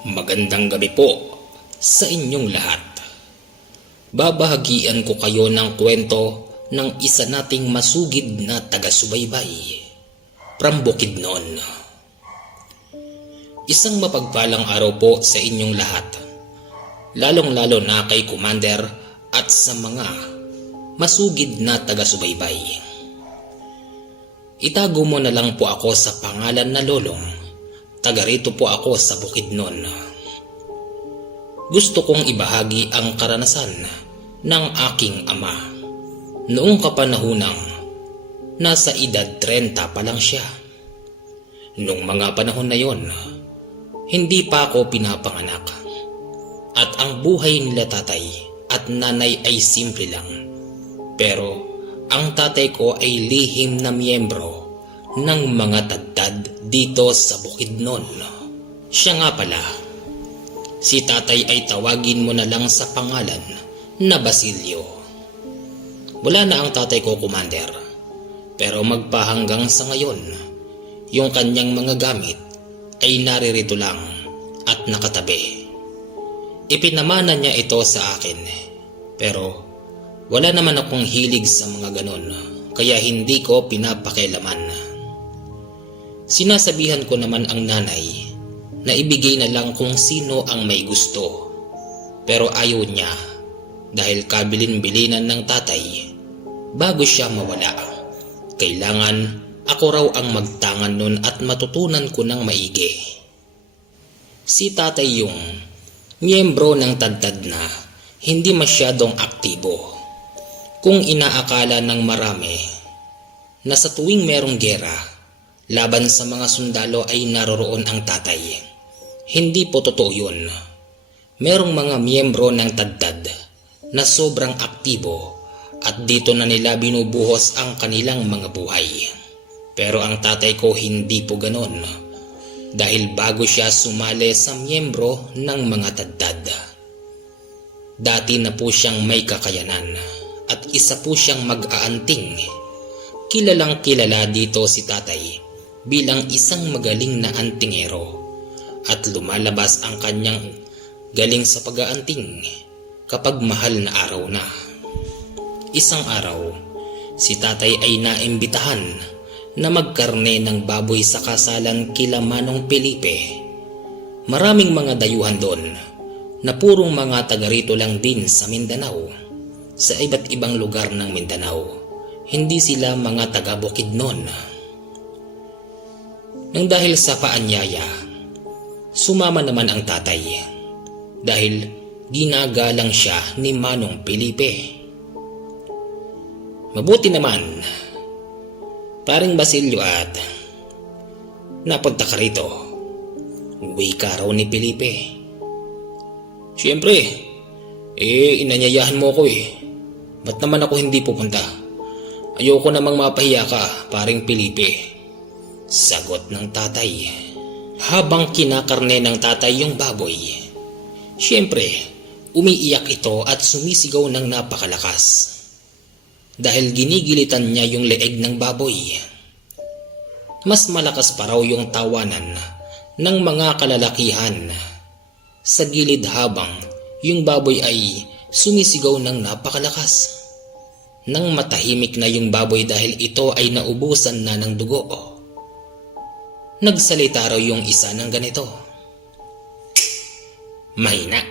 Magandang gabi po sa inyong lahat. Babahagian ko kayo ng kwento ng isa nating masugid na taga-subaybay from Bukidnon. Isang mapagpalang araw po sa inyong lahat, lalong-lalo na kay Commander at sa mga masugid na taga-subaybay. Itago mo na lang po ako sa pangalan na Lolong. Taga rito po ako sa Bukidnon. Gusto kong ibahagi ang karanasan ng aking ama. Noong kapanahonang nasa edad 30 pa lang siya. Noong mga panahon na yon, hindi pa ako pinapanganak. At ang buhay nila tatay at nanay ay simple lang. Pero ang tatay ko ay lihim na miyembro ng mga tadtad dito sa Bukidnon. Siya nga pala, si tatay ay tawagin mo na lang sa pangalan na Basilio. Wala na ang tatay ko, Commander, pero magpahanggang sa ngayon, yung kanyang mga gamit ay naririto lang at nakatabi. Ipinamana niya ito sa akin, pero wala naman akong hilig sa mga ganon, kaya hindi ko pinapakialaman. Sinasabihan ko naman ang nanay na ibigay na lang kung sino ang may gusto. Pero ayaw niya dahil kabilin-bilinan ng tatay bago siya mawala. Kailangan ako raw ang magtangan nun at matutunan ko ng maigi. Si tatay yung miyembro ng tadtad na hindi masyadong aktibo. Kung inaakala ng marami na sa tuwing merong gera, laban sa mga sundalo ay naroroon ang tatay, hindi po totoo yun. Merong mga miyembro ng tadtad na sobrang aktibo at dito na nila binubuhos ang kanilang mga buhay. Pero ang tatay ko hindi po ganon dahil bago siya sumali sa miyembro ng mga tadtad. Dati na po siyang may kakayanan at isa po siyang mag-aanting. Kilalang kilala dito si tatay bilang isang magaling na antingero at lumalabas ang kanyang galing sa pag-aanting kapag mahal na araw na. Isang araw, si tatay ay naimbitahan na magkarne ng baboy sa kasalan kila Manong Felipe. Maraming mga dayuhan doon na purong mga taga rito lang din sa Mindanao, sa iba't ibang lugar ng Mindanao. Hindi sila mga taga Bukidnon. Nang dahil sa paanyaya, sumama naman ang tatay dahil ginagalang siya ni Manong Felipe. Mabuti naman, paring Basilio, at napunta ka rito. Uwi ka raw ni Felipe. Siyempre, inanyayahan mo ko Ba't naman ako hindi pupunta? Ayoko namang mapahiya ka, paring Felipe. Sagot ng tatay habang kinakarne ng tatay yung baboy. Siyempre, umiiyak ito at sumisigaw ng napakalakas dahil ginigilitan niya yung leeg ng baboy. Mas malakas pa raw yung tawanan ng mga kalalakihan sa gilid habang yung baboy ay sumisigaw ng napakalakas. Nang matahimik na yung baboy dahil ito ay naubusan na ng dugo, nagsalita raw yung isa ng ganito. Mahina.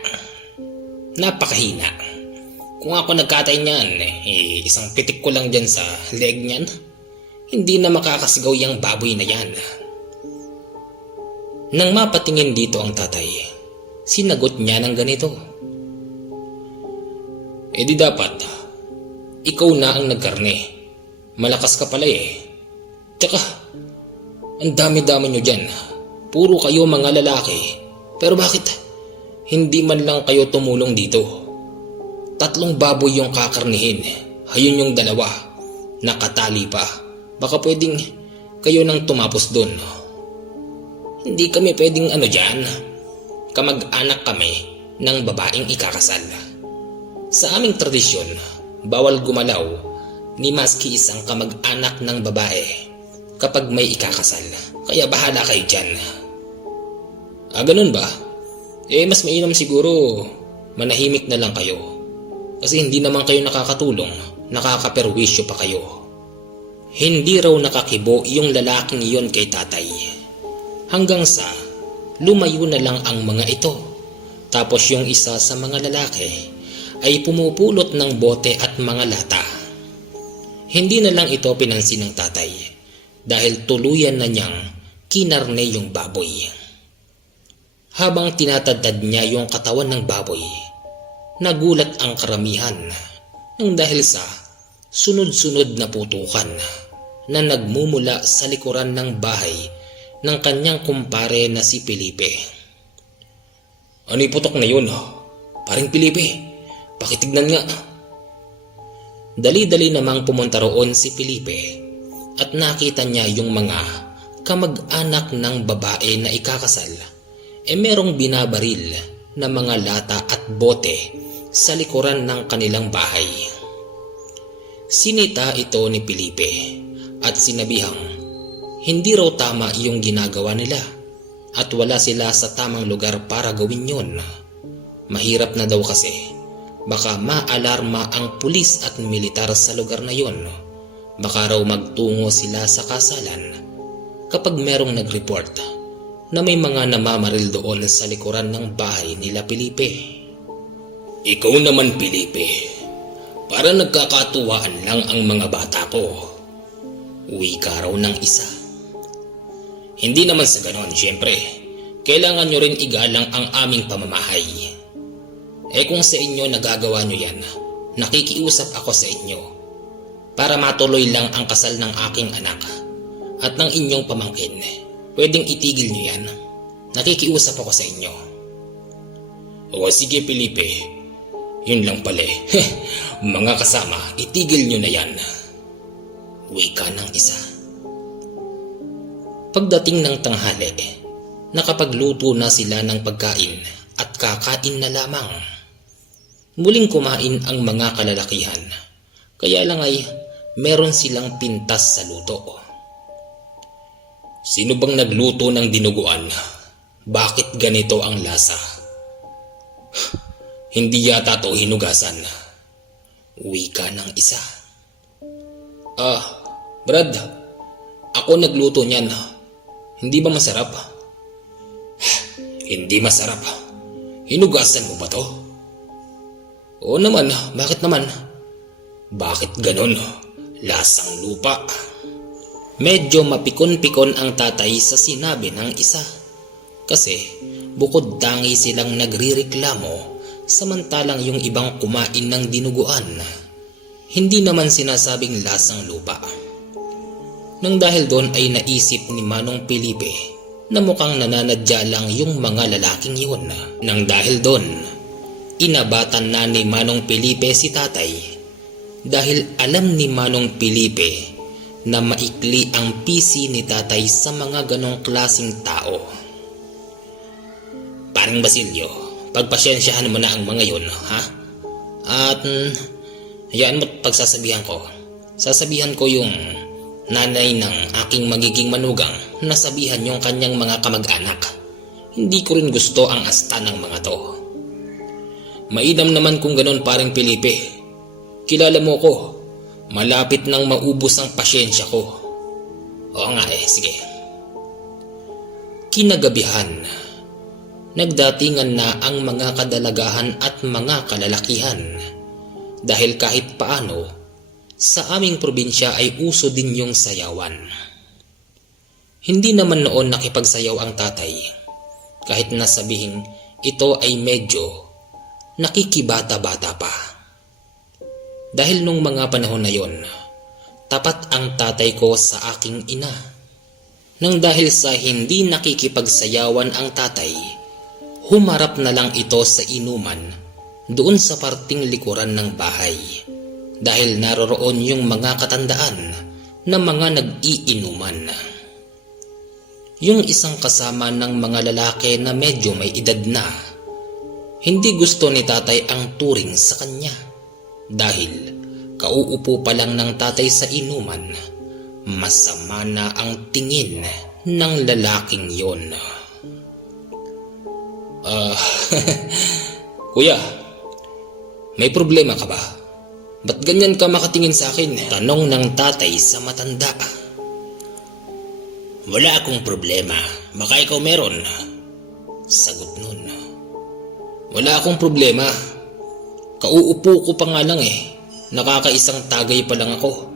Napakahina. Kung ako nagkatay niyan, isang pitik ko lang dyan sa leg niyan. Hindi na makakasigaw yung baboy na yan. Nang mapatingin dito ang tatay, sinagot niya ng ganito. Di dapat, ikaw na ang nagkarne. Malakas ka pala Tsaka, ang dami-dami nyo dyan. Puro kayo mga lalaki. Pero bakit hindi man lang kayo tumulong dito? 3 baboy yung kakarnihin. Hayun yung 2. Nakatali pa. Baka pwedeng kayo nang tumapos doon. Hindi kami pwedeng dyan. Kamag-anak kami ng babaeng ikakasal. Sa aming tradisyon, bawal gumalaw ni maski isang kamag-anak ng babae kapag may ikakasal. Kaya bahala kayo dyan. Ganun ba? Mas mainam siguro manahimik na lang kayo. Kasi hindi naman kayo nakakatulong, nakakaperwisyo pa kayo. Hindi raw nakakibo yung lalaking iyon kay tatay. Hanggang sa lumayo na lang ang mga ito. Tapos yung isa sa mga lalaki ay pumupulot ng bote at mga lata. Hindi na lang ito pinansin ng tatay dahil tuluyan na niyang kinarne yung baboy. Habang tinatadtad niya yung katawan ng baboy, nagulat ang karamihan nang dahil sa sunod-sunod na putukan na nagmumula sa likuran ng bahay ng kanyang kumpare na si Felipe. Ano yung putok na yun? Paring Felipe, pakitignan nga. Dali-dali namang pumunta roon si Felipe at nakita niya yung mga kamag-anak ng babae na ikakasal merong binabaril na mga lata at bote sa likuran ng kanilang bahay. Sinita ito ni Felipe at sinabihang hindi raw tama yung ginagawa nila at wala sila sa tamang lugar para gawin yun. Mahirap na daw kasi baka maalarma ang pulis at militar sa lugar na yun. Baka raw magtungo sila sa kasalan kapag merong nag-report na may mga namamaril doon sa likuran ng bahay nila Felipe. Ikaw naman Felipe, para nagkakatuwaan lang ang mga bata ko. Uwi ka raw ng isa. Hindi naman sa ganon, syempre. Kailangan nyo rin igalang ang aming pamamahay. Kung sa inyo nagagawa nyo yan, nakikiusap ako sa inyo para matuloy lang ang kasal ng aking anak at ng inyong pamangkin. Pwedeng itigil nyo yan. Nakikiusap ako sa inyo. O sige Felipe, yun lang pala Mga kasama, itigil nyo na yan. Uwi ka ng isa. Pagdating ng tanghali, nakapagluto na sila ng pagkain at kakain na lamang. Muling kumain ang mga kalalakihan. Kaya lang ay meron silang pintas sa luto. Sino bang nagluto ng dinuguan? Bakit ganito ang lasa? Hindi yata to hinugasan. Uwi ka ng isa. Brad, ako nagluto niyan. Hindi ba masarap? Hindi masarap. Hinugasan mo ba to? Oo naman, bakit naman? Bakit ganon? Lasang lupa. Medyo mapikon-pikon ang tatay sa sinabi ng isa. Kasi bukod tangi silang nagrireklamo samantalang yung ibang kumain ng dinuguan. Hindi naman sinasabing lasang lupa. Nang dahil doon ay naisip ni Manong Felipe na mukhang nananadya lang yung mga lalaking yun. Nang dahil doon, inabatan na ni Manong Felipe si tatay dahil alam ni Manong Felipe na maikli ang PC ni tatay sa mga ganong klasing tao. Paring Basilio, pagpasyensyahan mo na ang mga yun, ha? At hayaan mo't pagsasabihan ko. Sasabihan ko yung nanay ng aking magiging manugang na sabihan yung kanyang mga kamag-anak. Hindi ko rin gusto ang asta ng mga to. Mainam naman kung ganon paring Felipe. Kilala mo ko. Malapit nang maubos ang pasyensya ko. Oo nga sige. Kinagabihan, nagdatingan na ang mga kadalagahan at mga kalalakihan. Dahil kahit paano, sa aming probinsya ay uso din yung sayawan. Hindi naman noon nakipagsayaw ang tatay, kahit nasabihin ito ay medyo nakikibata-bata pa. Dahil nung mga panahon na yon, tapat ang tatay ko sa aking ina. Nang dahil sa hindi nakikipagsayawan ang tatay, humarap na lang ito sa inuman doon sa parting likuran ng bahay. Dahil naroroon yung mga katandaan na mga nag-iinuman. Yung isang kasama ng mga lalaki na medyo may edad na, hindi gusto ni tatay ang turing sa kanya. Dahil kauupo pa lang ng tatay sa inuman, masama na ang tingin ng lalaking yon. Ah, kuya, may problema ka ba? Ba't ganyan ka makatingin sa akin? Tanong ng tatay sa matanda. Wala akong problema, baka ikaw meron. Sagot nun. Wala akong problema. Kauupo ko pa nga lang eh. Nakakaisang tagay pa lang ako.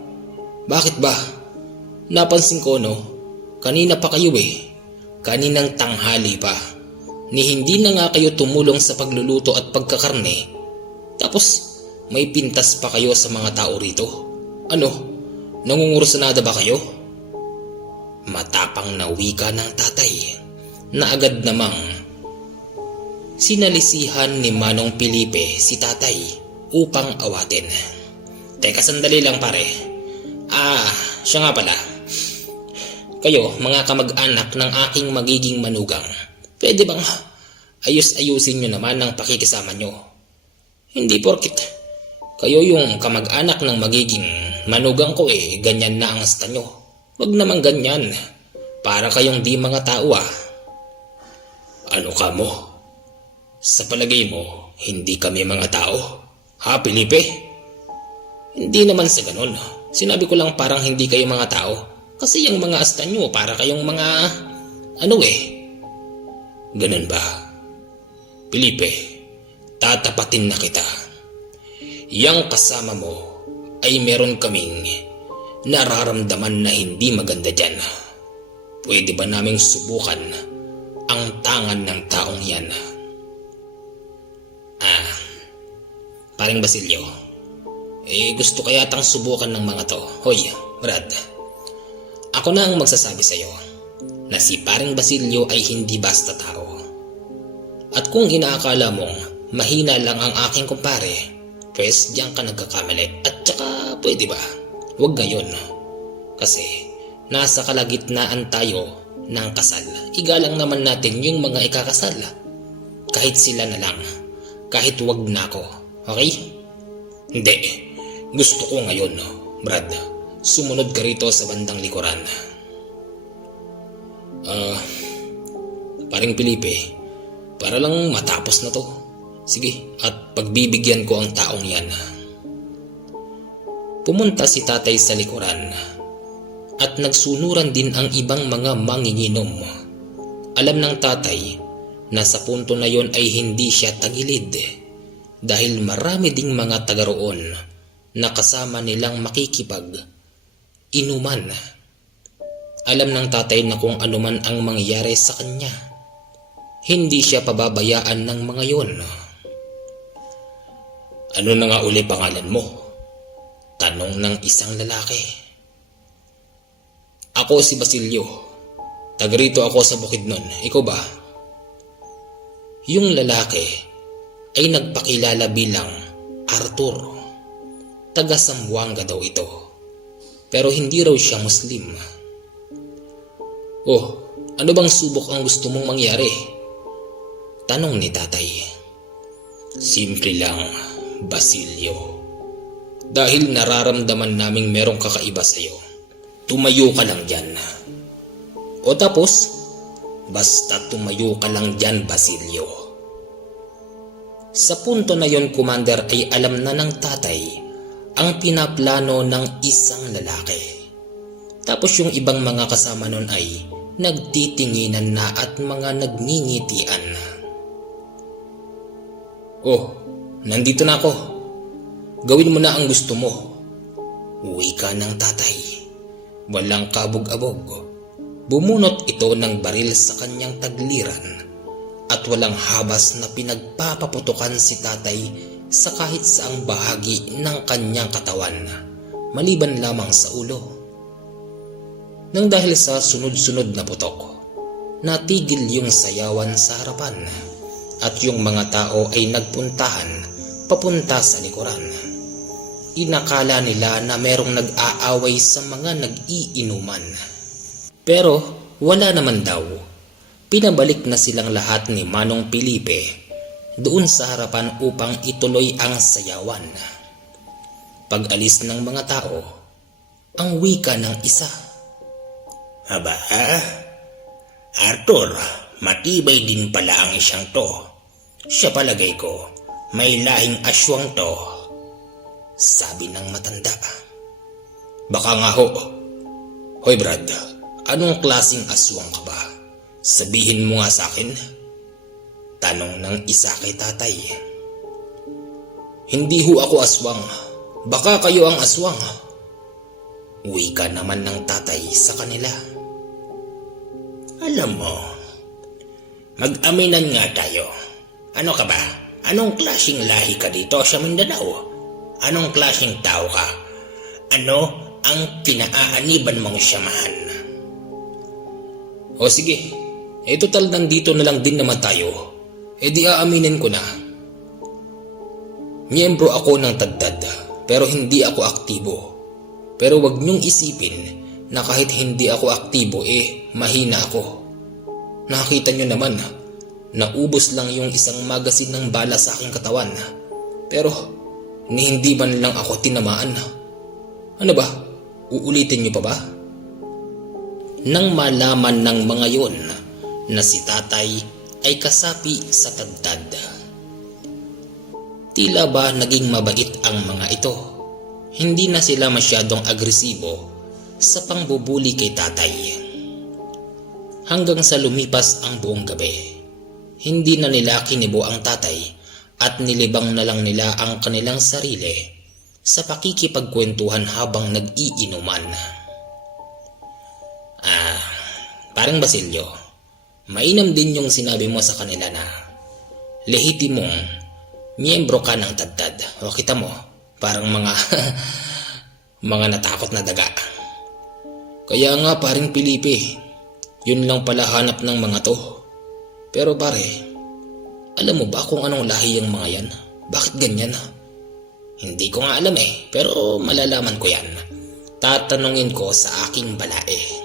Bakit ba? Napansin ko no, kanina pa kayo eh. Kaninang tanghali pa. Ni hindi na nga kayo tumulong sa pagluluto at pagkakarne. Tapos may pintas pa kayo sa mga tao rito. Ano? Nangungurusanada ba kayo? Matapang na wika ng tatay na agad namang sinalisihan ni Manong Felipe si tatay upang awatin. Teka sandali lang pare. Siya nga pala. Kayo mga kamag-anak ng aking magiging manugang, pwede bang ayus-ayusin nyo naman ang pakikisama nyo? Hindi porkit kayo yung kamag-anak ng magiging manugang ko eh, ganyan na ang asta nyo. Wag naman ganyan. Para kayong di mga tao Ano ka mo? Sa palagay mo, hindi kami mga tao? Ha, Felipe? Hindi naman sa ganun. Sinabi ko lang parang hindi kayo mga tao. Kasi yung mga asta nyo, para kayong mga... Ganun ba? Felipe, tatapatin na kita. Yang kasama mo ay meron kaming nararamdaman na hindi maganda dyan. Pwede ba naming subukan ang tangan ng taong yan? Paring Basilio, gusto kaya tang subukan ng mga to. Hoy, Brad, ako na ang magsasabi sa'yo na si paring Basilio ay hindi basta tao. At kung inaakala mong mahina lang ang aking kumpare, pues diyan ka nagkakamali. At saka pwede ba? Huwag ngayon. Kasi nasa kalagitnaan tayo ng kasal. Igalang naman natin yung mga ikakasal. Kahit sila na lang. Kahit wag na ako. Okay? Hindi. Gusto ko ngayon, Brad. Sumunod ka rito sa bandang likuran. Paring Felipe, para lang matapos na to. Sige, at pagbibigyan ko ang taong yan. Pumunta si tatay sa likuran at nagsunuran din ang ibang mga manginginom. Alam ng tatay na sa punto na yon ay hindi siya tagilid dahil marami ding mga taga roon na kasama nilang makikipag-inuman. Alam ng tatay na kung anuman ang mangyari sa kanya, hindi siya pababayaan ng mga yon. Ano na nga uli pangalan mo? Tanong ng isang lalaki. Ako si Basilio. Tagrito ako sa Bukidnon. Ikaw ba? Yung lalaki ay nagpakilala bilang Arthur. Taga Zamboanga daw ito. Pero hindi raw siya Muslim. Oh, ano bang subok ang gusto mong mangyari? Tanong ni tatay. Simple lang, Basilio. Dahil nararamdaman naming merong kakaiba sa'yo. Tumayo ka lang dyan. O tapos, basta tumayo ka lang dyan, Basilio. Sa punto na yon, Commander, ay alam na ng tatay ang pinaplano ng isang lalaki. Tapos yung ibang mga kasama nun ay nagtitinginan na at mga nagngingitian. Oh, nandito na ako. Gawin mo na ang gusto mo. Uwi ka ng tatay. Walang kabog-abog. Bumunot ito ng baril sa kanyang tagliran at walang habas na pinagpapaputukan si tatay sa kahit saang bahagi ng kanyang katawan, maliban lamang sa ulo. Nang dahil sa sunod-sunod na putok, natigil yung sayawan sa harapan at yung mga tao ay nagpuntahan papunta sa likuran. Inakala nila na merong nag-aaway sa mga nag-iinuman. Pero wala naman daw. Pinabalik na silang lahat ni Manong Felipe doon sa harapan upang ituloy ang sayawan. Pag-alis ng mga tao, ang wika ng isa. Aba, Arthur, matibay din pala ang isyang to. Siya palagay ko, may lahing aswang to, sabi ng matanda. Baka nga ho. Hoy Brad, anong klaseng aswang ka ba? Sabihin mo nga sa akin. Tanong ng isa kay tatay. Hindi ho ako aswang. Baka kayo ang aswang. Wika naman ng tatay sa kanila. Alam mo, mag-aminan nga tayo. Ano ka ba? Anong klaseng lahi ka dito sa Mindanao? Anong klaseng tao ka? Ano ang pinaaaniban mong siyamahan? O sige, total nandito na lang din naman tayo. Di aaminin ko na. Miyembro ako ng Tagtad, pero hindi ako aktibo. Pero wag niyong isipin na kahit hindi ako aktibo mahina ako. Nakita niyo naman, naubos lang yung isang magasin ng bala sa aking katawan. Pero hindi man lang ako tinamaan. Ano ba? Uulitin niyo pa ba? Nang malaman ng mga yon na si tatay ay kasapi sa Tagtad, tila ba naging mabait ang mga ito. Hindi na sila masyadong agresibo sa pangbubuli kay tatay. Hanggang sa lumipas ang buong gabi, hindi na nila kinibo ang tatay at nilibang na lang nila ang kanilang sarili sa pakikipagkwentuhan habang nag-iinuman. Parang Basilio, mainam din yung sinabi mo sa kanila na lehitimong miyembro ka ng Tagtad. O kita mo, parang mga mga natakot na daga. Kaya nga paring Pilipi, yun lang pala hanap ng mga to. Pero pare, alam mo ba kung anong lahi yung mga yan? Bakit ganyan? Hindi ko nga alam pero malalaman ko yan. Tatanungin ko sa aking balae.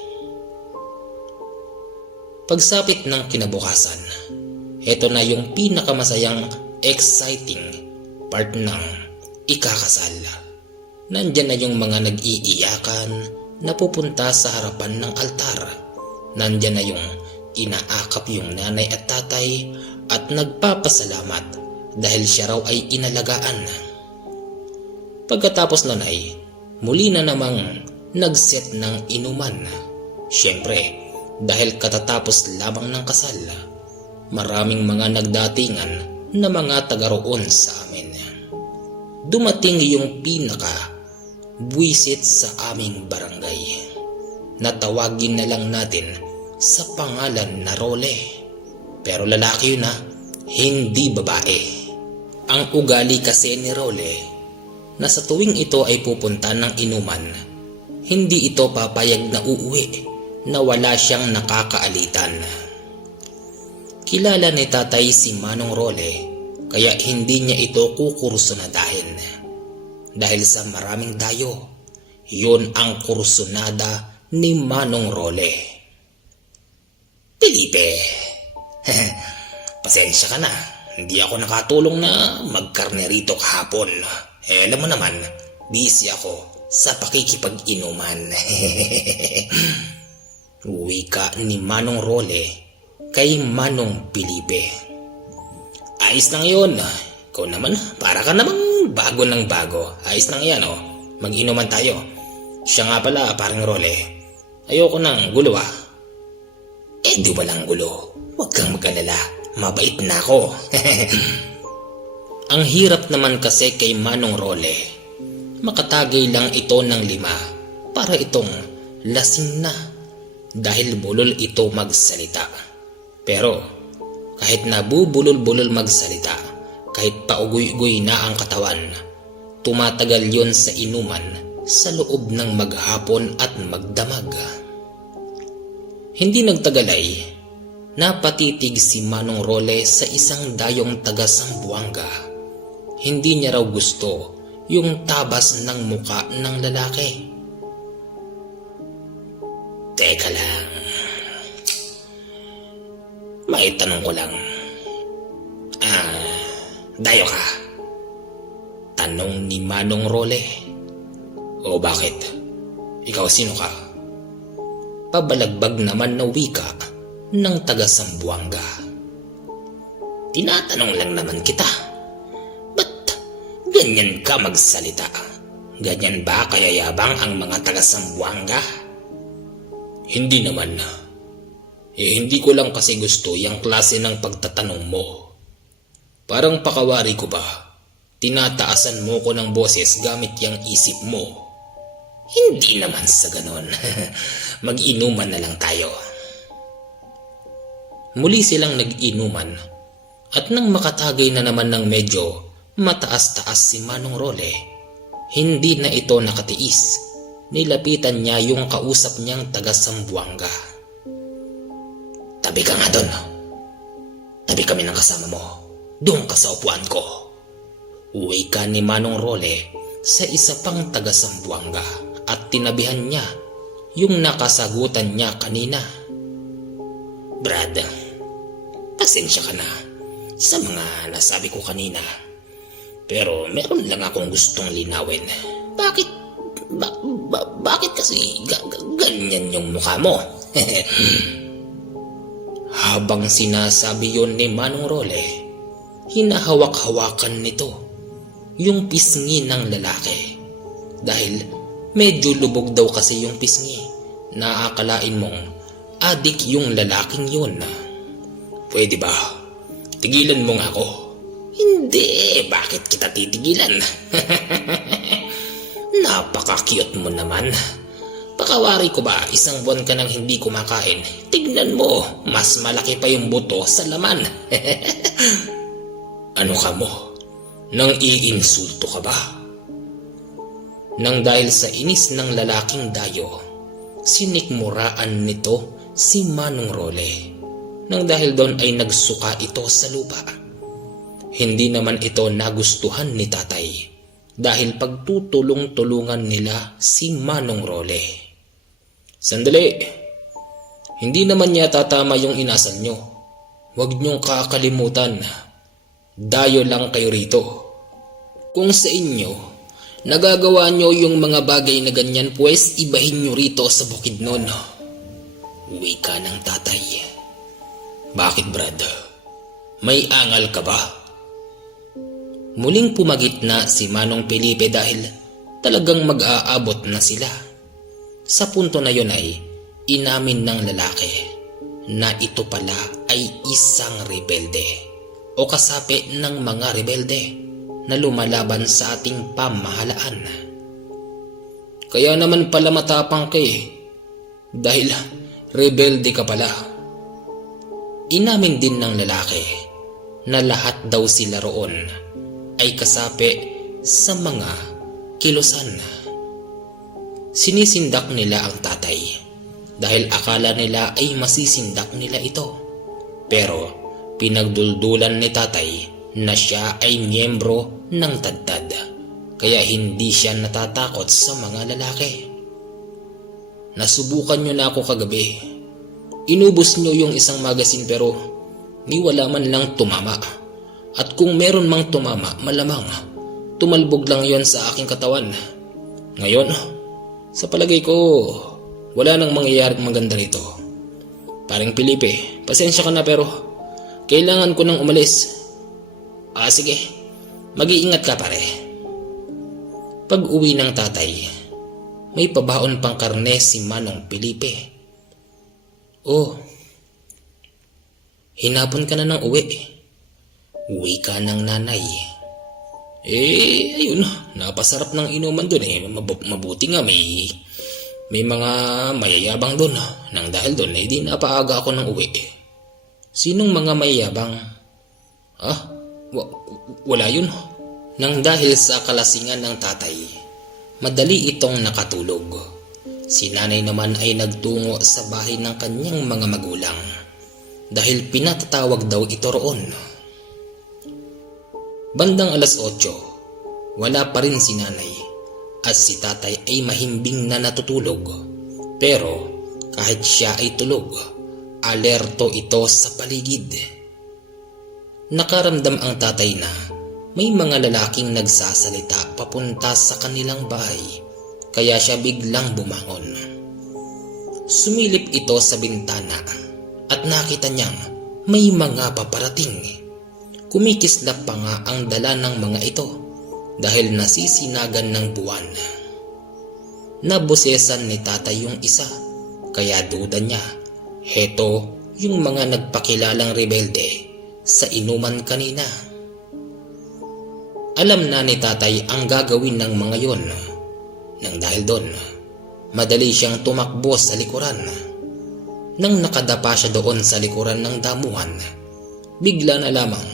Pagsapit ng kinabukasan, eto na yung pinakamasayang exciting part ng ikakasal. Nandyan na yung mga nag-iiyakan na pupunta sa harapan ng altar. Nandyan na yung inaakap yung nanay at tatay at nagpapasalamat dahil siya raw ay inalagaan. Pagkatapos nun ay muli na namang nag-set ng inuman. Siyempre, dahil katatapos lamang ng kasal, maraming mga nagdatingan na mga taga-roon sa amin. Dumating yung pinaka-buwisit sa aming barangay. Natawagin na lang natin sa pangalan na Role. Pero lalaki yun hindi babae. Ang ugali kasi ni Role na sa tuwing ito ay pupunta ng inuman, hindi ito papayag na uuwi na wala siyang nakakaalitan. Kilala ni tatay si Manong Role, kaya hindi niya ito kukursunadahin. Dahil sa maraming dayo, yun ang kursunada ni Manong Role. Felipe, pasensya ka na, hindi ako nakatulong na magkarnerito kahapon. Alam mo naman, busy ako sa pakikipag-inuman. Wika ni Manong Role kay Manong Felipe. Ayos lang yun. Ikaw naman, para ka namang bago ng bago. Ayos lang yan Mag-inuman tayo. Siya nga pala, parang Role, ayoko ng gulo di walang gulo. Huwag kang mag-alala, mabait na ako. Ang hirap naman kasi kay Manong Role. Makatagay lang ito ng 5 para itong lasing na. Dahil bulol ito magsalita. Pero kahit nabubulol-bulol magsalita, kahit paugoy-ugoy na ang katawan, tumatagal yon sa inuman sa loob ng maghapon at magdamag. Hindi nagtagalay, napatitig si Manong Role sa isang dayong taga Sambuanga. Hindi niya raw gusto yung tabas ng muka ng lalaki. Teka lang. May tanong ko lang. Dayo ka? Tanong ni Manong Role. O bakit? Ikaw sino ka? Pabalagbag naman na wika ng taga Zamboanga. Tinatanong lang naman kita, ba't ganyan ka magsalita? Ganyan ba kayayabang ang mga taga Zamboanga? Hindi naman. Hindi ko lang kasi gusto yung klase ng pagtatanong mo. Parang pakawari ko ba? Tinataasan mo ko ng boses gamit yung isip mo. Hindi naman sa ganon. Mag-inuman na lang tayo. Muli silang nag-inuman at nang makatagay na naman ng medyo mataas-taas si Manong Role, hindi na ito nakatiis. Nilapitan niya yung kausap niyang taga Zamboanga. Tabi ka nga doon. Tabi kami ng kasama mo. Doon ka sa upuan ko. Uwi ka ni Manong Role sa isa pang taga Zamboanga at tinabihan niya yung nakasagutan niya kanina. Brad, pasensya ka na sa mga nasabi ko kanina. Pero meron lang akong gustong linawin. Bakit kasi ganyan yung mukha mo? Habang sinasabi yon ni Manong Role, hinahawak-hawakan nito yung pisngi ng lalaki. Dahil medyo lubog daw kasi yung pisngi. Naakalain mong adik yung lalaking yun. Pwede ba? Tigilan mo nga ako. Hindi, bakit kita titigilan? Napaka-cute mo naman. Pakawari ko ba, isang buwan ka nang hindi kumakain? Tignan mo, mas malaki pa yung buto sa laman. Ano ka mo? Nang iinsulto ka ba? Nang dahil sa inis ng lalaking dayo, sinikmuraan nito si Manong Role. Nang dahil doon ay nagsuka ito sa lupa. Hindi naman ito nagustuhan ni tatay dahil pagtutulong-tulungan nila si Manong Role. Sandali, hindi naman yata tama yung inasal nyo. Huwag nyong kakalimutan, dayo lang kayo rito. Kung sa inyo, nagagawa nyo yung mga bagay na ganyan, pues ibahin nyo rito sa Bukidnon. Uwi ka ng tatay. Bakit, Brad? May angal ka ba? Muling pumagitna si Manong Felipe dahil talagang mag-aabot na sila. Sa punto na yon ay inamin ng lalaki na ito pala ay isang rebelde o kasapi ng mga rebelde na lumalaban sa ating pamahalaan. Kaya naman pala matapang ka dahil rebelde ka pala. Inamin din ng lalaki na lahat daw sila roon ay kasapi sa mga kilusan. Sinisindak nila ang tatay dahil akala nila ay masisindak nila ito. Pero pinagduldulan ni tatay na siya ay miyembro ng tadtad, kaya hindi siya natatakot sa mga lalaki. Nasubukan nyo na ako kagabi. Inubos nyo yung isang magasin pero ni wala man lang tumama. At kung meron mang tumama, malamang tumalbog lang yon sa aking katawan. Ngayon, sa palagay ko, wala nang mangyayaring maganda rito. Paring Felipe, pasensya ka na pero kailangan ko nang umalis. Sige, mag-iingat ka pare. Pag uwi ng tatay, may pabaon pang karne si Manong Felipe. Oh, hinapon ka na ng uwi. Uwi ka ng nanay. Ayun, napasarap ng inuman dun mabuti nga may mga mayayabang dun. Nang dahil dun di napaaga ako ng uwi. Sinong mga mayayabang? Wala yun. Nang dahil sa kalasingan ng tatay, madali itong nakatulog. Si nanay naman ay nagtungo sa bahay ng kanyang mga magulang dahil pinatatawag daw ito roon. Bandang 8:00, wala pa rin si nanay at si tatay ay mahimbing na natutulog. Pero kahit siya ay tulog, alerto ito sa paligid. Nakaramdam ang tatay na may mga lalaking nagsasalita papunta sa kanilang bahay, kaya siya biglang bumangon. Sumilip ito sa bintana at nakita niyang may mga paparating. Kumikislap pa nga ang dala ng mga ito dahil nasisinagan ng buwan. Nabosesan ni tatay yung isa kaya duda niya, heto yung mga nagpakilalang rebelde sa inuman kanina. Alam na ni tatay ang gagawin ng mga yon. Nang dahil doon, madali siyang tumakbo sa likuran. Nang nakadapa siya doon sa likuran ng damuhan, bigla na lamang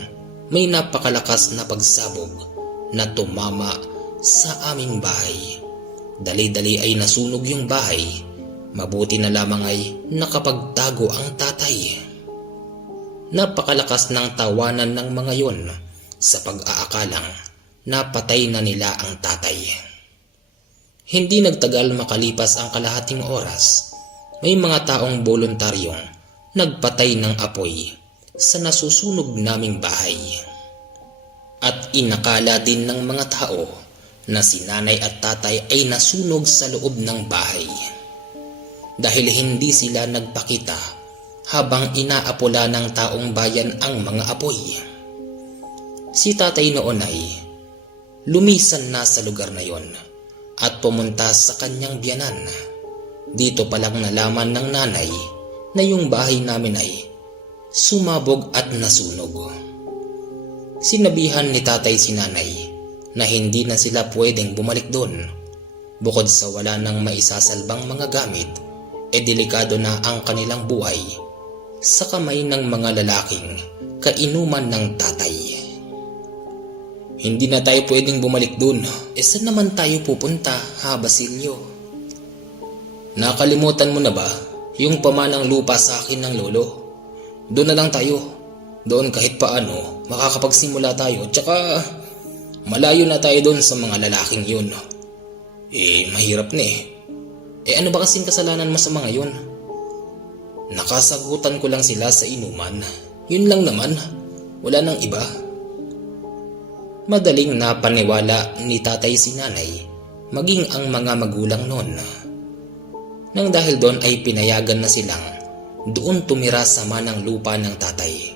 may napakalakas na pagsabog na tumama sa aming bahay. Dali-dali ay nasunog yung bahay. Mabuti na lamang ay nakapagtago ang tatay. Napakalakas ng tawanan ng mga yon sa pag-aakalang napatay na nila ang tatay. Hindi nagtagal makalipas ang kalahating oras, may mga taong voluntaryong nagpatay ng apoy sa nasusunog naming bahay. At inakala din ng mga tao na si nanay at tatay ay nasunog sa loob ng bahay. Dahil hindi sila nagpakita habang inaapula ng taong bayan ang mga apoy. Si tatay noon ay lumisan na sa lugar na yon at pumunta sa kanyang biyanan. Dito palang nalaman ng nanay na yung bahay namin ay sumabog at nasunog. Sinabihan ni tatay si nanay na hindi na sila pwedeng bumalik doon. Bukod sa wala nang maisasalbang mga gamit, delikado na ang kanilang buhay sa kamay ng mga lalaking kainuman ng tatay. Hindi na tayo pwedeng bumalik dun. Saan naman tayo pupunta, ha Basilio? Nakalimutan mo na ba yung pamanang lupa sa akin ng lolo? Doon na lang tayo. Doon kahit paano makakapagsimula tayo. Tsaka malayo na tayo doon sa mga lalaking yun. Mahirap na eh. Ano ba kasing kasalanan mo sa mga yun? Nakasagutan ko lang sila sa inuman. Yun lang naman. Wala nang iba. Madaling napaniwala ni tatay si nanay, maging ang mga magulang noon. Nang dahil doon ay pinayagan na silang doon tumira sa manang lupa ng tatay,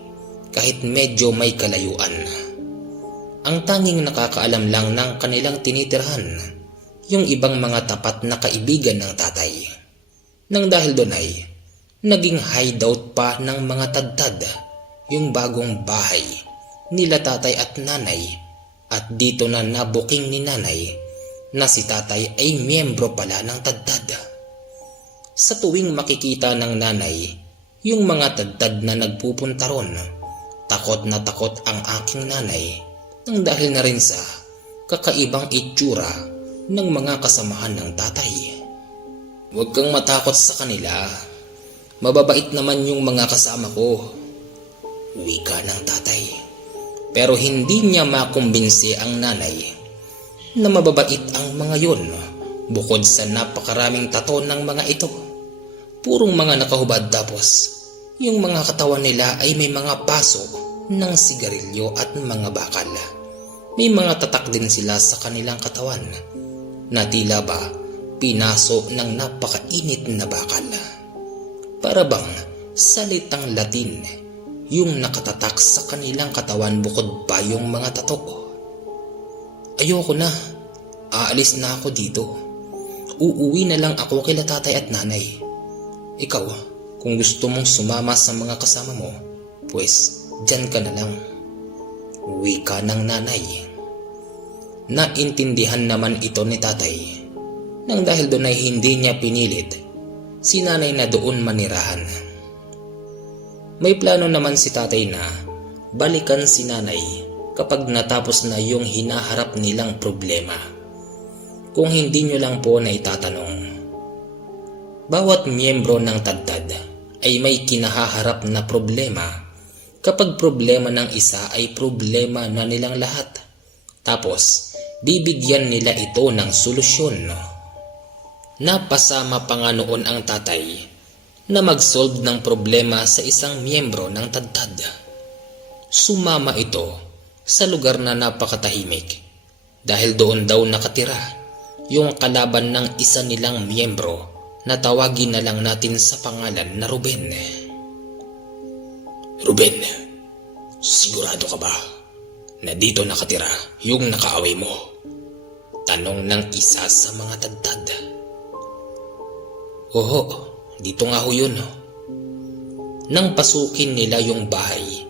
kahit medyo may kalayuan. Ang tanging nakakaalam lang ng kanilang tinitirhan, yung ibang mga tapat na kaibigan ng tatay. Nang dahil doon ay naging hideout pa ng mga tadtad yung bagong bahay nila tatay at nanay, at dito na nabuking ni nanay na si tatay ay miyembro pala ng tadtad. Sa tuwing makikita ng nanay yung mga tadtad na nagpupunta ron, takot na takot ang aking nanay nang dahil na rin sa kakaibang itsura ng mga kasamahan ng tatay. Huwag kang matakot sa kanila. Mababait naman yung mga kasama ko, wika ng tatay. Pero hindi niya makumbinsi ang nanay na mababait ang mga yon, bukod sa napakaraming tato ng mga ito. Purong mga nakahubad, tapos yung mga katawan nila ay may mga paso ng sigarilyo at mga bakal. May mga tatak din sila sa kanilang katawan na tila ba pinaso ng napakainit na bakal. Para bang salitang Latin yung nakatatak sa kanilang katawan, bukod pa yung mga tato. Ayoko na. Aalis na ako dito. Uuwi na lang ako kila tatay at nanay. Ikaw, kung gusto mong sumama sa mga kasama mo, pues dyan ka na lang. Wika ng nanay. Naintindihan naman ito ni tatay. Nang dahil doon ay hindi niya pinilit si nanay na doon manirahan. May plano naman si tatay na balikan si nanay kapag natapos na yung hinaharap nilang problema. Kung hindi nyo lang po na itatanong, bawat miyembro ng tadtad ay may kinahaharap na problema. Kapag problema ng isa ay problema na nilang lahat. Tapos, bibigyan nila ito ng solusyon. Napasama pa nga noon ang tatay na mag-solve ng problema sa isang miyembro ng tadtad. Sumama ito sa lugar na napakatahimik dahil doon daw nakatira yung kalaban ng isa nilang miyembro na tawagin na lang natin sa pangalan na Ruben. Ruben, sigurado ka ba na dito nakatira yung nakaaway mo? Tanong ng isa sa mga tadtad. Oo, dito nga ho yun. Nang pasukin nila yung bahay,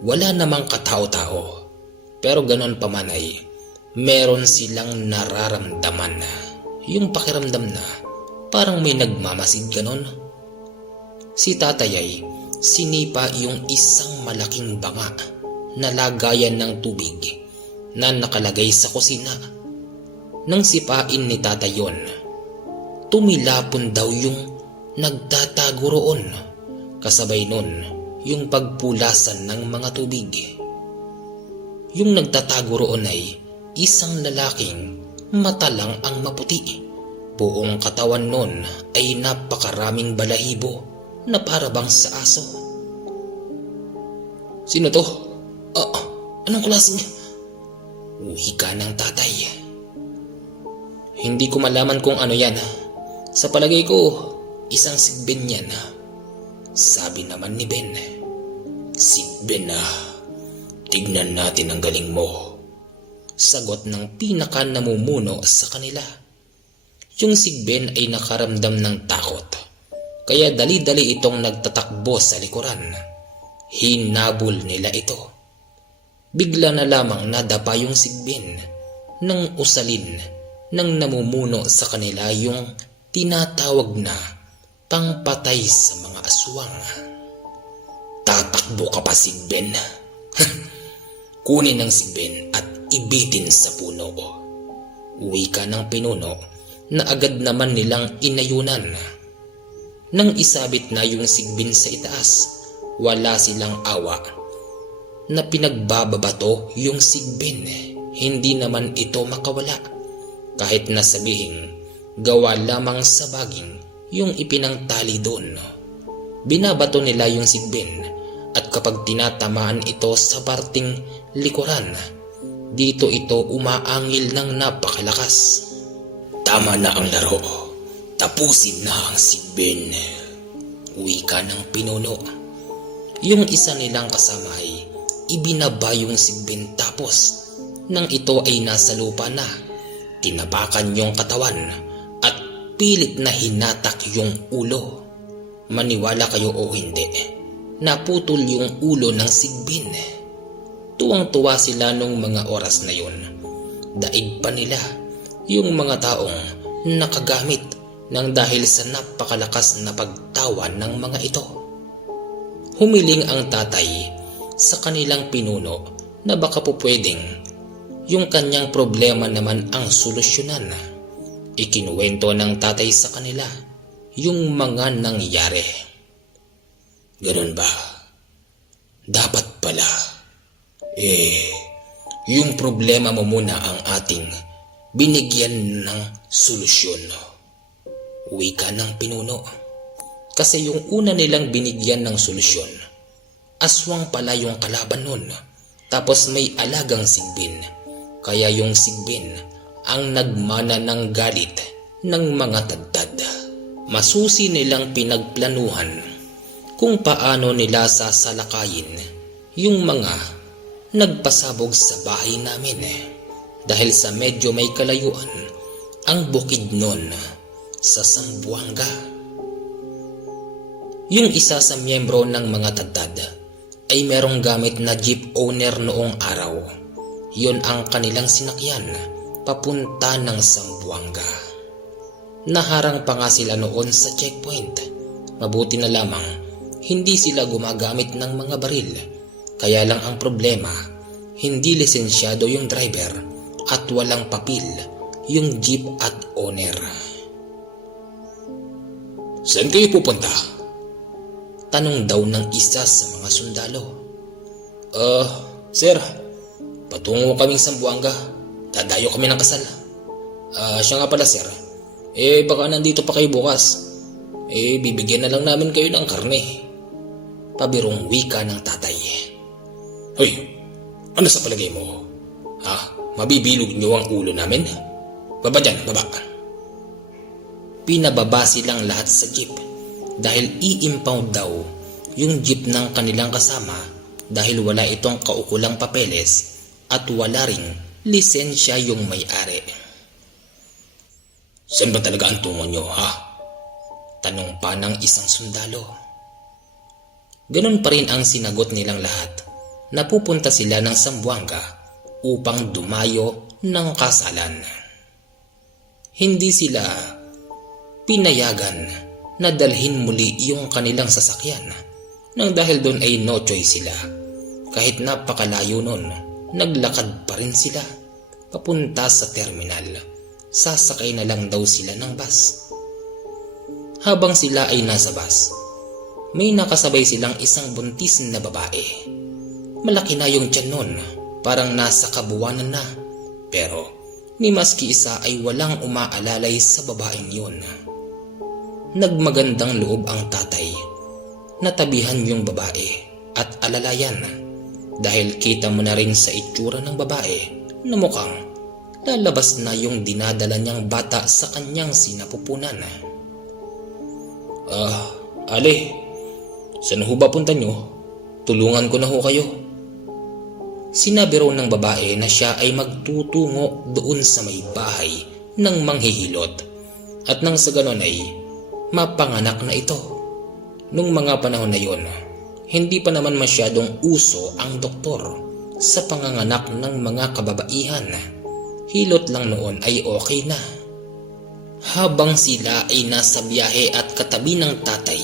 wala namang katao-tao. Pero ganon pa man ay meron silang nararamdaman, yung pakiramdam na parang may nagmamasid ganon. Si tatay ay sinipa yung isang malaking banga na lagayan ng tubig na nakalagay sa kusina. Nang sipain ni tatay yon, tumilapon daw yung nagtatago roon. Kasabay nun yung pagpulasan ng mga tubig. Yung nagtatago roon ay isang lalaking mata lang ang maputi. Buong katawan nun ay napakaraming balahibo na parabang sa aso. Sino to? Anong klase niya? Wika ng tatay. Hindi ko malaman kung ano yan. Sa palagay ko, isang sigbin yan. Sabi naman ni Ben. Sigbin na. Tignan natin ang galing mo. Sagot ng pinaka namumuno sa kanila. Yung sigbin ay nakaramdam ng takot. Kaya dali-dali itong nagtatakbo sa likuran. Hinabol nila ito. Bigla na lamang nadapa yung sigbin ng usalin ng namumuno sa kanila, yung tinatawag na pangpatay sa mga aswang. Tatakbo ka pa, sigbin? Kunin ang sigbin at ibitin sa puno. Wika ng pinuno na agad naman nilang inayunan. Nang isabit na yung sigbin sa itaas, wala silang awa na pinagbababato yung sigbin. Hindi naman ito makawala. Kahit na sabihing gawa lamang sa baging yung ipinangtali doon. Binabato nila yung sigbin at kapag tinatamaan ito sa parting likuran, dito ito umaangil ng napakalakas. Tama na ang laro. Tapusin na ang sigbin. Wika ng pinuno. Yung isa nilang kasama ay ibinaba yung sigbin, tapos nang ito ay nasa lupa na, tinapakan yung katawan at pilit na hinatak yung ulo. Maniwala kayo o hindi, naputol yung ulo ng sigbin. Tuwang-tuwa sila nung mga oras na yun. Daig pa nila yung mga taong nakagamit ng dahil sa napakalakas na pagtawa ng mga ito. Humiling ang tatay sa kanilang pinuno na baka po pwedeng yung kanyang problema naman ang solusyonan. Ikinuwento ng tatay sa kanila yung mga nangyari. Ganun ba? Dapat pala. Yung problema mo muna ang ating binigyan ng solusyon. Wika ng pinuno. Kasi yung una nilang binigyan ng solusyon, aswang pala yung kalaban nun. Tapos may alagang sigbin. Kaya yung sigbin ang nagmana ng galit ng mga tadtad. Masusi nilang pinagplanuhan kung paano nila sasalakayin yung mga nagpasabog sa bahay namin. Dahil sa medyo may kalayuan ang bukid nun sa Zamboanga. Yung isa sa miyembro ng mga tadtad ay merong gamit na jeep owner noong araw. Yun ang kanilang sinakyan papunta ng Zamboanga. Naharang pa nga sila noon sa checkpoint. Mabuti na lamang hindi sila gumagamit ng mga baril. Kaya lang ang problema, hindi lisensyado yung driver at walang papel yung jeep at owner. Saan kayo pupunta? Tanong daw ng isa sa mga sundalo. Sir, patungo kaming Zamboanga. Dadayo kami ng kasal. Siya nga pala, sir. Baka nandito pa kayo bukas. Bibigyan na lang namin kayo ng karne. Pabirong wika ng tatay. Hoy, ano sa palagay mo? Mabibilog niyo ang ulo namin? Baba dyan, baba. Pinababa silang lahat sa jeep dahil i-impound daw yung jeep ng kanilang kasama dahil wala itong kaukulang papeles at wala ring lisensya yung may-ari. "Saan ba talaga ang tungo nyo, ha?" tanong pa ng isang sundalo. Ganun pa rin ang sinagot nilang lahat. Napupunta sila ng Zamboanga upang dumayo ng kasalan. Hindi sila pinayagan na dalhin muli yung kanilang sasakyan nang dahil doon ay no choice sila. Kahit napakalayo nun, naglakad pa rin sila papunta sa terminal. Sasakay na lang daw sila ng bus. Habang sila ay nasa bus, may nakasabay silang isang buntis na babae. Malaki na yung tiyan nun, parang nasa kabuwanan na. Pero ni maski isa ay walang umaalalay sa babaeng yun. Nagmagandang loob ang tatay. Natabihan yung babae at alalayan dahil kita mo na rin sa itsura ng babae na mukhang lalabas na yung dinadala niyang bata sa kanyang sinapupunan. Ale, saan ho ba punta nyo? Tulungan ko na ho kayo." Sinabi raw ng babae na siya ay magtutungo doon sa may bahay ng manghihilot at nang sa ganon ay mapanganak na ito. Nung mga panahon na yon, hindi pa naman masyadong uso ang doktor sa panganganak ng mga kababaihan. Hilot lang noon ay okay na. Habang sila ay nasa biyahe at katabi ng tatay,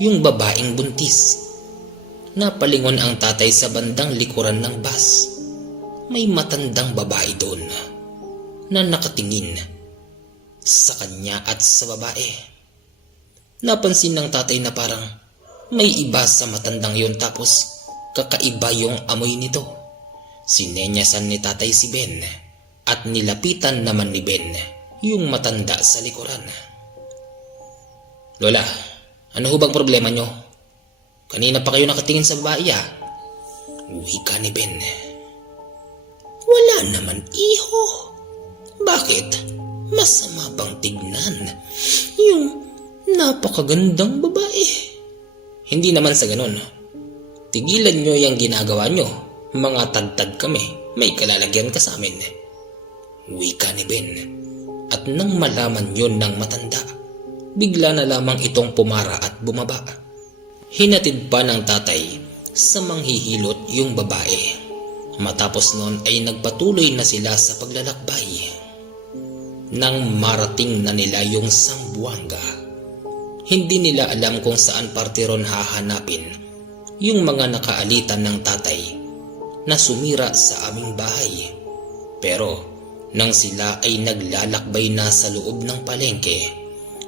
yung babaeng buntis, napalingon ang tatay sa bandang likuran ng bus. May matandang babae doon na nakatingin sa kanya at sa babae. Napansin ng tatay na parang may iba sa matandang yun tapos kakaiba yung amoy nito. Sinenyasan ni tatay si Ben at nilapitan naman ni Ben yung matanda sa likuran. "Lola, ano ho bang problema nyo? Kanina pa kayo nakatingin sa babae, ah." Wika ni Ben. "Wala naman, iho. Bakit? Masama bang tignan yung napakagandang babae?" "Hindi naman sa ganun. Tigilan nyo yung ginagawa nyo. Mga tadtad kami. May kalalagyan ka sa amin." Wika ni Ben. At nang malaman yun ng matanda, bigla na lamang itong pumara at bumaba. Hinatid pa ng tatay sa manghihilot yung babae. Matapos noon ay nagpatuloy na sila sa paglalakbay. Nang marating na nila yung Zamboanga, hindi nila alam kung saan parte ron hahanapin yung mga nakaalitan ng tatay na sumira sa aming bahay. Pero nang sila ay naglalakbay na sa loob ng palengke,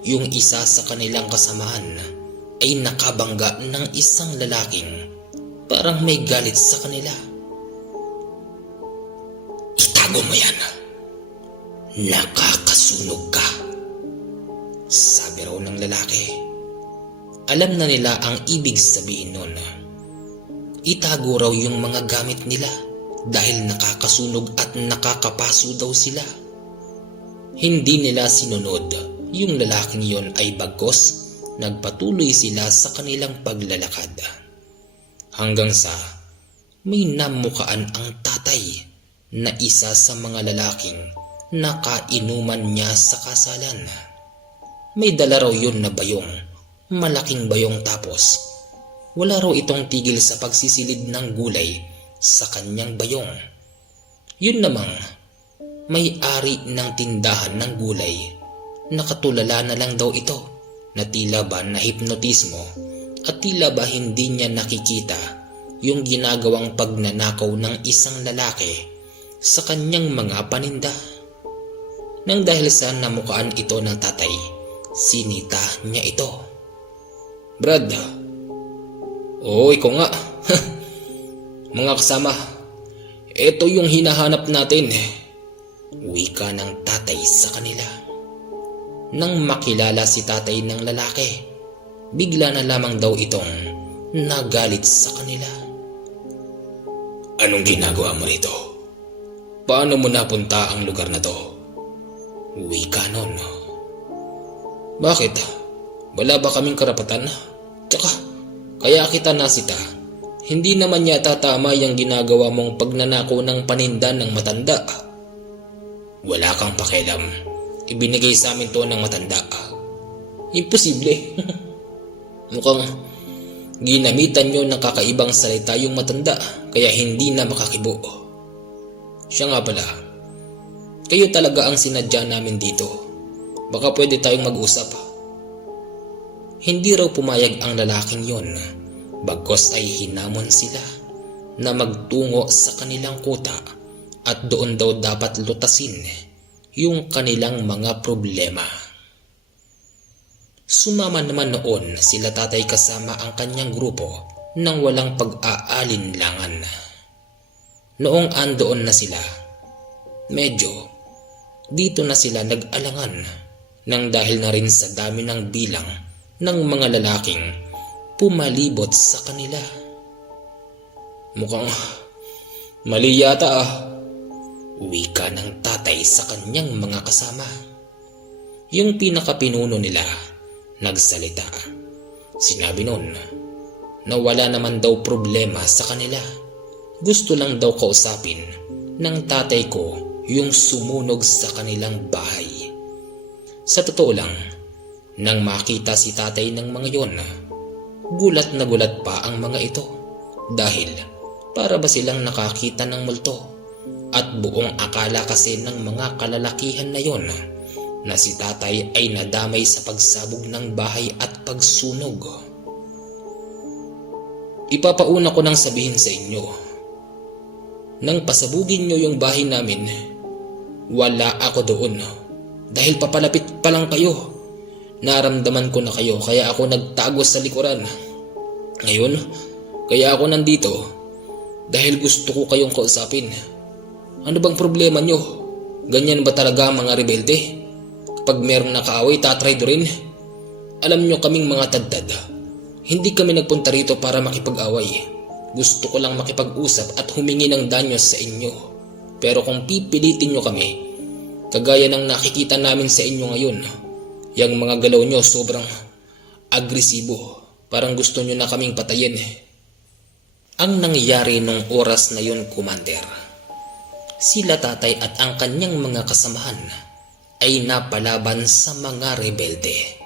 yung isa sa kanilang kasamahan ay nakabangga ng isang lalaking parang may galit sa kanila. "Itago mo yan. Nakakasunog ka," sabi raw ng lalaki. Alam na nila ang ibig sabihin nun. Itago raw yung mga gamit nila dahil nakakasunog at nakakapaso daw sila. Hindi nila sinunod yung lalaking yon ay bagkus nagpatuloy sila sa kanilang paglalakad. Hanggang sa may namukaan ang tatay na isa sa mga lalaking nakainuman niya sa kasalan. May dala raw yun na bayong, malaking bayong, tapos wala raw itong tigil sa pagsisilid ng gulay sa kanyang bayong. Yun namang may-ari ng tindahan ng gulay, nakatulala na lang daw ito na tila ba nahipnotismo at tila ba hindi niya nakikita yung ginagawang pagnanakaw ng isang lalaki sa kanyang mga paninda. Nang dahil sa namukaan ito ng tatay, sinita niya ito. "Brad." "Oo, ikaw nga." "Mga kasama, ito yung hinahanap natin," wika ng tatay sa kanila. Nang makilala si tatay ng lalaki, bigla na lamang daw itong nagalit sa kanila. "Anong ginagawa mo rito? Paano mo napunta ang lugar na to?" wika nun. "Bakit? Wala ba kaming karapatan? Tsaka, Kaya kita nasita. Hindi naman yata tama yung ginagawa mong pagnanako ng paninda ng matanda. Wala kang pakialam. Ibinigay sa amin to ng matanda. Imposible. Mukhang ginamitan nyo ng kakaibang salita yung matanda kaya hindi na makakibo. Siya nga pala, kayo talaga ang sinadya namin dito. Baka pwede tayong mag-usap. Hindi raw pumayag ang lalaking yon, bagkos ay hinamon sila na magtungo sa kanilang kuta at doon daw dapat lutasin yung kanilang mga problema. Sumama naman noon sila tatay kasama ang kanyang grupo nang walang pag-aalinlangan. Noong andoon na sila, medyo dito na sila nag-alangan nang dahil na rin sa dami ng bilang ng mga lalaking pumalibot sa kanila. Mukhang mali yata wika ng tatay sa kanyang mga kasama. Yung pinakapinuno nila nagsalita. Sinabi nun na wala naman daw problema sa kanila. Gusto lang daw kausapin ng tatay ko yung sumunog sa kanilang bahay. Sa totoo lang, nang makita si tatay ng mga yon, gulat na gulat pa ang mga ito dahil para ba silang nakakita ng multo at buong akala kasi ng mga kalalakihan na yon na si tatay ay nadamay sa pagsabog ng bahay at pagsunog. Ipapauna ko nang sabihin sa inyo, nang pasabugin nyo yung bahay namin, wala ako doon dahil papalapit pa lang kayo. Naramdaman ko na kayo kaya ako nagtago sa likuran. Ngayon, kaya ako nandito dahil gusto ko kayong kausapin. Ano bang problema nyo? Ganyan ba talaga mga rebelde? Kapag merong nakaaway, tatry do rin. Alam nyo kaming mga tadtad. Hindi kami nagpunta rito para makipag-away. Gusto ko lang makipag-usap at humingi ng danyo sa inyo. Pero kung pipilitin nyo kami, kagaya ng nakikita namin sa inyo ngayon, yung mga galaw nyo sobrang agresibo. Parang gusto nyo na kaming patayin. Ang nangyari nung oras na yun, Commander, sila tatay at ang kanyang mga kasamahan ay napalaban sa mga rebelde.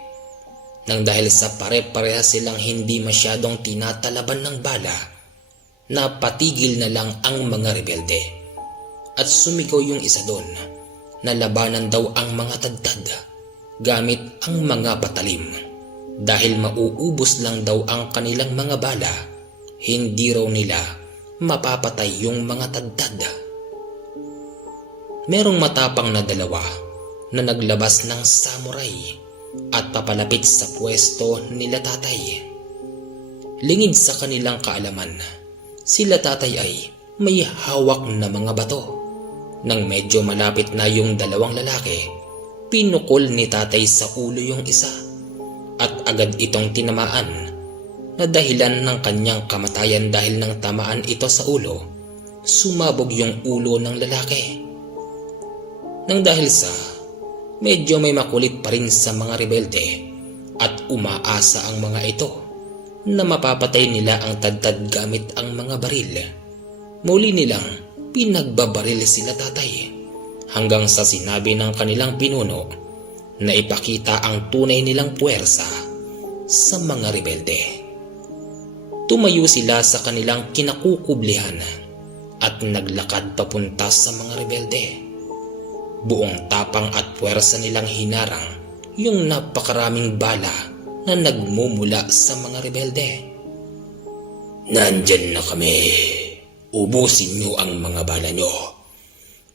Nang dahil sa pare-pareha silang hindi masyadong tinatalaban ng bala, napatigil na lang ang mga rebelde. At sumigaw yung isa doon na labanan daw ang mga tadtad gamit ang mga patalim. Dahil mauubos lang daw ang kanilang mga bala, hindi raw nila mapapatay yung mga tadtad. Merong matapang na dalawa na naglabas ng samurai at papalapit sa pwesto nila tatay. Lingid sa kanilang kaalaman, sila tatay ay may hawak na mga bato. Nang medyo malapit na yung dalawang lalaki, pinukol ni tatay sa ulo yung isa at agad itong tinamaan na dahilan ng kanyang kamatayan. Dahil nang tamaan ito sa ulo, sumabog yung ulo ng lalaki. Nang dahil sa medyo may makulit pa rin sa mga rebelde at umaasa ang mga ito na mapapatay nila ang tadtad gamit ang mga baril, muli nilang pinagbabaril sila tatay hanggang sa sinabi ng kanilang pinuno na ipakita ang tunay nilang puwersa sa mga rebelde. Tumayo sila sa kanilang kinakukublihan at naglakad papunta sa mga rebelde. Buong tapang at puwersa nilang hinarang yung napakaraming bala na nagmumula sa mga rebelde. Nandyan na kami. Ubusin nyo ang mga bala nyo.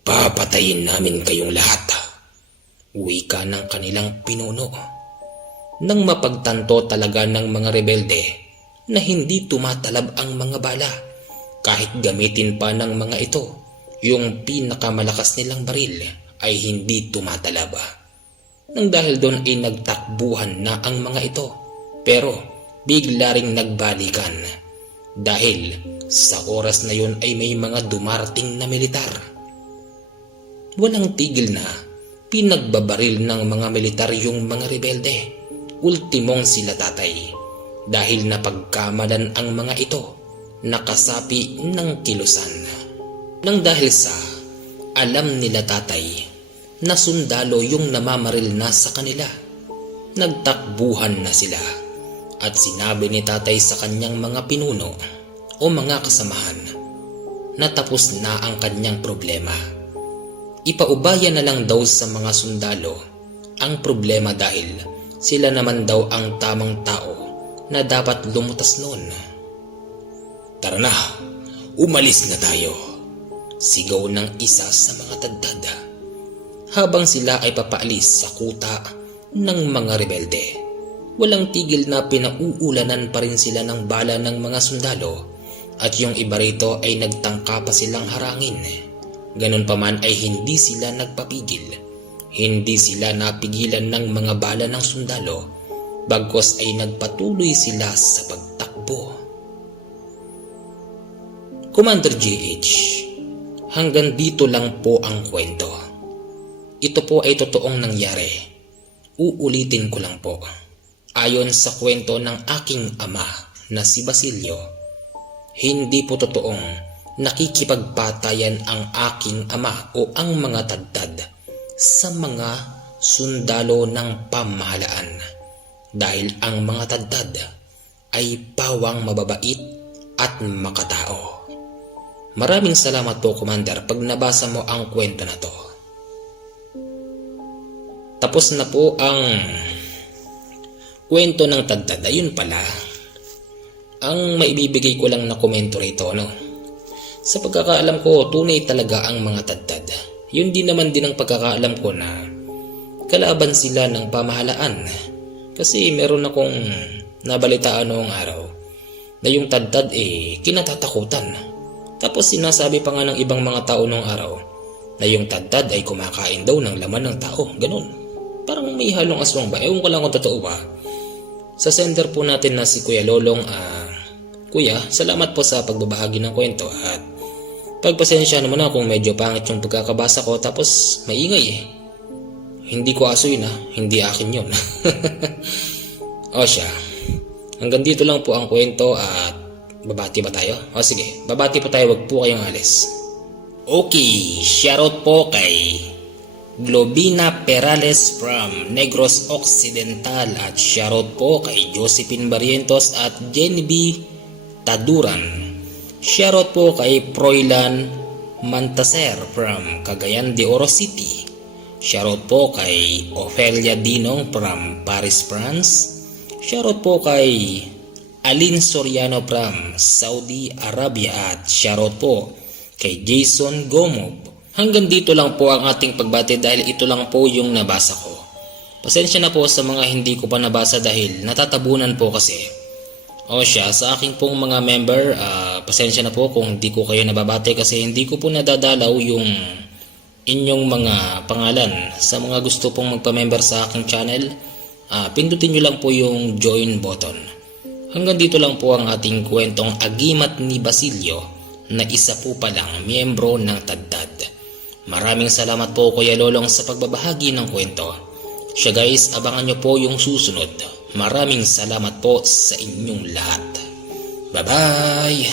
Papatayin namin kayong lahat. Wika ng kanilang pinuno. Nang mapagtanto talaga ng mga rebelde na hindi tumatalab ang mga bala, kahit gamitin pa ng mga ito yung pinakamalakas nilang baril, ay hindi tumatalab. Nang dahil doon ay nagtakbuhan na ang mga ito, pero bigla ring nagbalikan dahil sa oras na yun ay may mga dumarating na militar. Walang tigil na pinagbabaril ng mga militar yung mga rebelde. Ultimong sila tatay dahil napagkamalan ang mga ito na kasapi ng kilusan. Nang dahil sa alam nila tatay na sundalo yung namamaril na sa kanila, nagtakbuhan na sila at sinabi ni tatay sa kanyang mga pinuno o mga kasamahan na tapos na ang kanyang problema. Ipaubaya na lang daw sa mga sundalo ang problema dahil sila naman daw ang tamang tao na dapat lumutas noon. "Tara na, umalis na tayo," sigaw ng isa sa mga tadtad habang sila ay papaalis sa kuta ng mga rebelde. Walang tigil na pinauulanan pa rin sila ng bala ng mga sundalo at yung iba rito ay nagtangka pa silang harangin. Ganun pa man ay hindi sila nagpapigil. Hindi sila napigilan ng mga bala ng sundalo, bagkus ay nagpatuloy sila sa pagtakbo. Commander JH, hanggang dito lang po ang kwento. Ito po ay totoong nangyari. Uulitin ko lang po. Ayon sa kwento ng aking ama na si Basilio, hindi po totoong nakikipagpatayan ang aking ama o ang mga tadtad sa mga sundalo ng pamahalaan dahil ang mga tadtad ay pawang mababait at makatao. Maraming salamat po, Commander, pag nabasa mo ang kwento na to. Tapos na po ang kwento ng tadtad. Ayun pala, ang maibibigay ko lang na komento rito, no? Sa pagkakaalam ko, tunay talaga ang mga tadtad. Yun din naman din ang pagkakaalam ko na kalaban sila ng pamahalaan. Kasi meron akong nabalitaan noong araw na yung tadtad kinatatakutan. Tapos sinasabi pa nga ng ibang mga tao noong araw na yung tadtad ay kumakain daw ng laman ng tao. Ganun. Parang may halong aswang ba? Ewan ko lang kung totoo ba. Sa sender po natin na si Kuya Lolong, Kuya, salamat po sa pagbabahagi ng kwento at pagpasensya naman ako kung medyo pangit yung pagkakabasa ko tapos maingay. Hindi ko aso yun, hindi akin yun. O siya, hanggang dito lang po ang kwento at babati ba tayo? O sige, babati po tayo, wag po kayong alis. Okay, shoutout po kay Globina Perales from Negros Occidental at shoutout po kay Josephine Barrientos at Jenny Taduran. Shoutout po kay Froilan Mantaser from Cagayan de Oro City. Shoutout po kay Ofelia Dinong from Paris, France. Shoutout po kay Alin Soriano from Saudi Arabia at shoutout po kay Jason Gomob. Hanggang dito lang po ang ating pagbati dahil ito lang po yung nabasa ko. Pasensya na po sa mga hindi ko pa nabasa dahil natatabunan po kasi. O siya, sa aking pong mga member, pasensya na po kung hindi ko kayo nababate kasi hindi ko po nadadalaw yung inyong mga pangalan. Sa mga gusto pong magpa-member sa aking channel, pindutin nyo lang po yung join button. Hanggang dito lang po ang ating kwentong Agimat ni Basilio na isa po palang miyembro ng tadtad. Maraming salamat po Kuya Lolong sa pagbabahagi ng kwento. Siya guys, abangan nyo po yung susunod. Maraming salamat po sa inyong lahat. Bye-bye!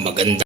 Maganda.